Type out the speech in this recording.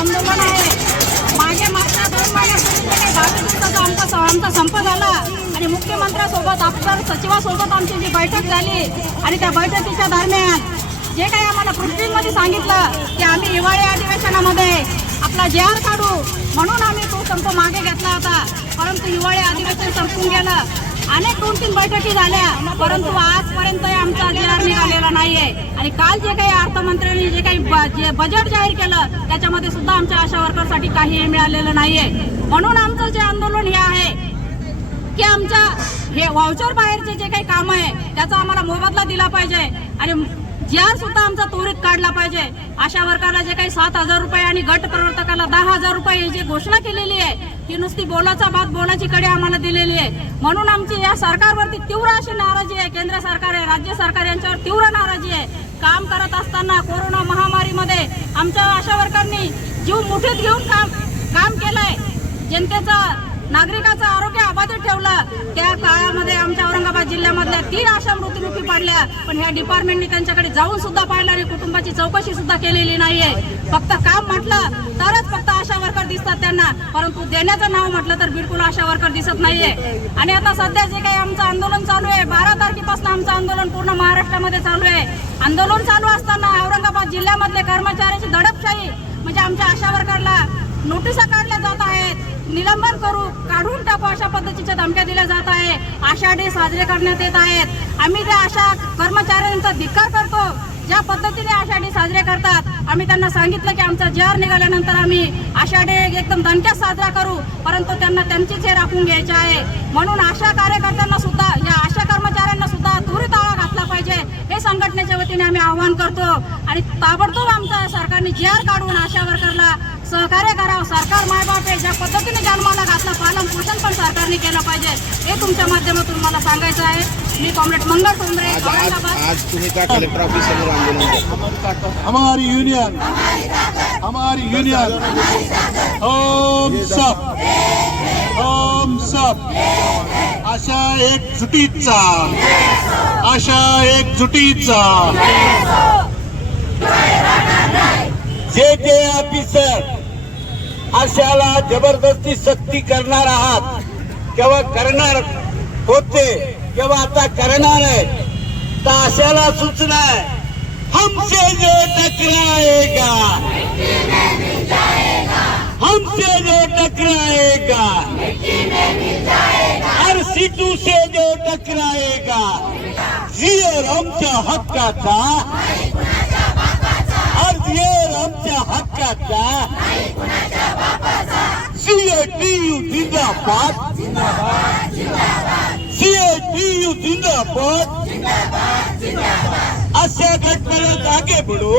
आंदोलन आहे. मागच्या 2 महिन्यापूर्वी 22 दिवसाचा आमचा संप झाला आणि मुख्यमंत्र्यांसोबत अफसर सचिवासोबत आमची जी बैठक झाली आणि त्या बैठकीच्या दरम्यान जे काही आम्हाला पृथ्वीमध्ये सांगितलं की आम्ही हिवाळी अधिवेशनामध्ये आपला JR काढू म्हणून आम्ही तो संप मागे घेतला होता. परंतु हिवाळी अधिवेशन संपून गेलं. अनेक 2-3 बैठकी झाल्या परंतु आजपर्यंत आमचा JR निघालेला नाहीये. आणि काल जे काही अर्थमंत्र्यांनी जे काही बजेट जाहीर केलं त्याच्यामध्ये सुद्धा आमच्या आशा वर्करसाठी काही मिळालेलं नाहीये. म्हणून आमचं जे आंदोलन हे आहे की आमच्या हे वाउचर बाहेरचे जे काही काम आहे त्याचा आम्हाला मोबदला दिला पाहिजे आणि JR सुद्धा आमचा त्वरित काढला पाहिजे. आशा वर्करला जे काही 7,000 रुपये आणि गट प्रवर्तकाला 10,000 रुपये जी घोषणा केलेली आहे ती नुसती बोलाचा भात बोलाची कडे आम्हाला दिलेली आहे. म्हणून आमची या सरकारवरती तीव्र अशी नाराजी आहे. केंद्र सरकार आहे, राज्य सरकार यांच्यावर तीव्र नाराजी आहे. काम करत असताना कोरोना महामारीमध्ये आमच्या आशा वर्करनी जीव मुठीत घेऊन काम केलंय. जनतेचा नागरिकाचं आरोग्य अबाधित ठेवलं. त्या काळामध्ये आमच्या औरंगाबाद जिल्ह्यामधल्या 3 आशा मृत्युमुखी पडल्या. पण ह्या डिपार्टमेंटने त्यांच्याकडे जाऊन सुद्धा पाहिलं आणि कुटुंबाची चौकशी सुद्धा केलेली नाहीये. फक्त काम म्हटलं तरच फक्त आशा वर्कर दिसतात त्यांना, परंतु देण्याचं नाव म्हटलं तर बिलकुल आशा वर्कर दिसत नाहीये. आणि आता सध्या जे काही आमचं आंदोलन चालू आहे 12 तारखेपासून आमचं आंदोलन पूर्ण महाराष्ट्रामध्ये चालू आहे. आंदोलन चालू असताना औरंगाबाद जिल्ह्यामधले कर्मचाऱ्यांची दडपशाही म्हणजे आमच्या आशा वर्करला नोटिसा काढल्या जात आहेत, निलंबन काढून टाकू अशा पद्धतीच्या धमक्या दिल्या जात आहे. आशा डे साजरे करण्यात येत आहेत. आम्ही त्या आशा कर्मचाऱ्यांचा धिक्कार करतो ज्या पद्धतीने आशा डे साजरे करतात. आम्ही त्यांना सांगितलं की आमचा JR निघाल्यानंतर आम्ही आशा डे एकदम दणक्यात साजरा करू, परंतु त्यांना त्यांचीच हे राखून घ्यायचे आहे. म्हणून आशा कार्यकर्त्यांना सुद्धा या आशा कर्मचाऱ्यांना सुद्धा त्वरित आळा घातला पाहिजे हे संघटनेच्या वतीने आम्ही आवाहन करतो. आणि ताबडतोब आमच्या सरकारने JR काढून आशा वर्करला सहकार्य करावं. सरकार मायबाप आहे, ज्या पद्धतीने जन्माला घातला पालन पोषण पण सरकारने केलं पाहिजे हे तुमच्या माध्यमातून मला सांगायचं आहे. मी कॉम्रेड मंगल ठोंबरे, औरंगाबाद. आज तुम्ही का कलेक्टर ऑफिस समोर आंदोलन? हमारी यूनियन हम सब अशा एकजुटीचा जे ऑफिसर आशाला जबरदस्ती सक्ती करणार आहात किंवा करणार होते किंवा आता करणार आहे तर आशाला सूचना आहे, हमसे जो टकराएगा हर सीटू से जो टकराएगा जीर आमच्या हक्काचा आमच्या हक्काचा CITU जिंदाबाद, CITU जिंदाबाद. अशा गटपर्यंत आगे बढ़ो.